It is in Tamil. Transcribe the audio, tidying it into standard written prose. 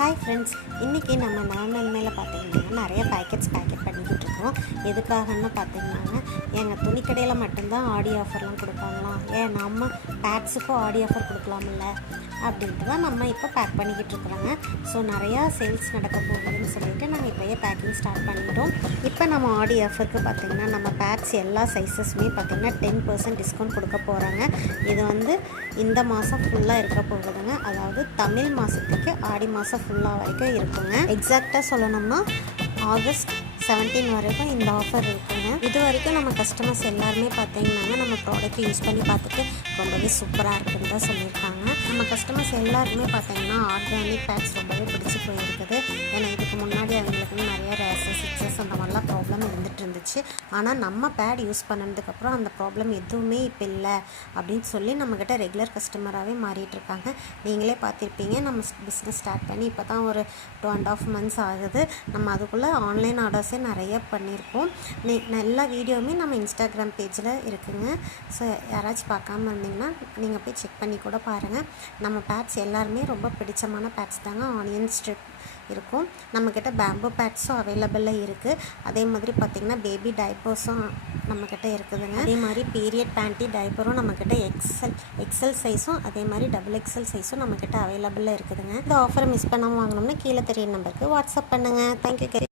ஹாய் ஃப்ரெண்ட்ஸ், இன்றைக்கி நம்ம மேலே பார்த்தீங்கன்னா நிறைய பேக்கெட் பண்ணிக்கிட்டு இருக்கோம். எதுக்காகன்னு பார்த்தீங்கன்னாங்க, எங்கள் துணிக்கடையில் மட்டும்தான் ஆடி ஆஃபர்லாம் கொடுப்பாங்களாம், ஏன் நம்ம பேட்ஸுக்கும் ஆடி ஆஃபர் கொடுக்கலாமில்ல அப்படின்ட்டு தான் நம்ம இப்போ பேக் பண்ணிக்கிட்டு இருக்கிறோங்க. ஸோ நிறையா சேல்ஸ் நடக்க போகுதுன்னு சொல்லிட்டு நாங்கள் இப்போயே பேக்கிங் ஸ்டார்ட் பண்ணிட்டோம். இப்போ நம்ம ஆடி ஆஃபருக்கு பார்த்திங்கன்னா நம்ம பேட்ஸ் எல்லா சைஸஸுமே பார்த்திங்கன்னா 10% டிஸ்கவுண்ட் கொடுக்க போகிறாங்க. இது வந்து இந்த மாதம் ஃபுல்லாக இருக்க போகுதுங்க. அதாவது தமிழ் மாதத்துக்கு ஆடி மாதம் ஃபுல்லாக வரைக்கும் இருக்குங்க. எக்ஸாக்டாக சொல்லணும்னா ஆகஸ்ட் 17 வரைக்கும் இந்த ஆஃபர் இருக்குங்க. இது வரைக்கும் நம்ம கஸ்டமர்ஸ் எல்லாருமே பார்த்தீங்கன்னா நம்ம ப்ராடக்ட் யூஸ் பண்ணி பார்த்துட்டு ரொம்பவே சூப்பராக இருக்குன்னு தான் சொல்லியிருக்காங்க. நம்ம கஸ்டமர்ஸ் எல்லாருமே பார்த்தீங்கன்னா ஆர்கானிக் பேட்ஸ் ரொம்பவே பிடிச்சி போயிருக்குது. ஏன்னா இதுக்கு முன்னாடி அவங்களுக்கு நிறைய ரேசஸ் சிக்ஸஸ் அந்த மாதிரிலாம் ப்ராப்ளம் இருந்துச்சு. ஆனால் நம்ம பேட் யூஸ் பண்ணதுக்கப்புறம் அந்த ப்ராப்ளம் எதுவுமே இப்போ இல்லை அப்படின்னு சொல்லி நம்மக்கிட்ட ரெகுலர் கஸ்டமராகவே மாறிட்டுருக்காங்க. நீங்களே பார்த்துருப்பீங்க, நம்ம பிஸ்னஸ் ஸ்டார்ட் பண்ணி இப்போ தான் ஒரு 2.5 months ஆகுது. நம்ம அதுக்குள்ளே ஆன்லைன் ஆர்டர்ஸே நிறைய பண்ணியிருக்கோம். எல்லா வீடியோவுமே நம்ம இன்ஸ்டாகிராம் பேஜில் இருக்குங்க. ஸோ யாராச்சும் பார்க்காம இருந்தீங்கன்னா நீங்கள் போய் செக் பண்ணி கூட பாருங்கள். நம்ம பேட்ஸ் எல்லாருமே ரொம்ப பிடிச்சமான பேட்ஸ் தாங்க. ஆனியன் ஸ்ட்ரிப் இருக்கும், நம்மக்கிட்ட பேம்பு பேட்ஸும் அவைலபிளாக இருக்குது. அதே மாதிரி பார்த்திங்கன்னா பேபி டைப்பர்ஸும் நம்மக்கிட்ட இருக்குதுங்க. அதே மாதிரி பீரியட் பேண்ட்டி டைப்பரும் நம்மக்கிட்ட எக்ஸல் சைஸும் அதே மாதிரி XXL சைஸும் நம்மக்கிட்ட அவைலபிளாக இருக்குதுங்க. இந்த ஆஃபரை மிஸ் பண்ணாமல் வாங்கினோம்னா கீழே தெரிய நம்பருக்கு வாட்ஸ்அப் பண்ணுங்கள். தேங்க்யூ.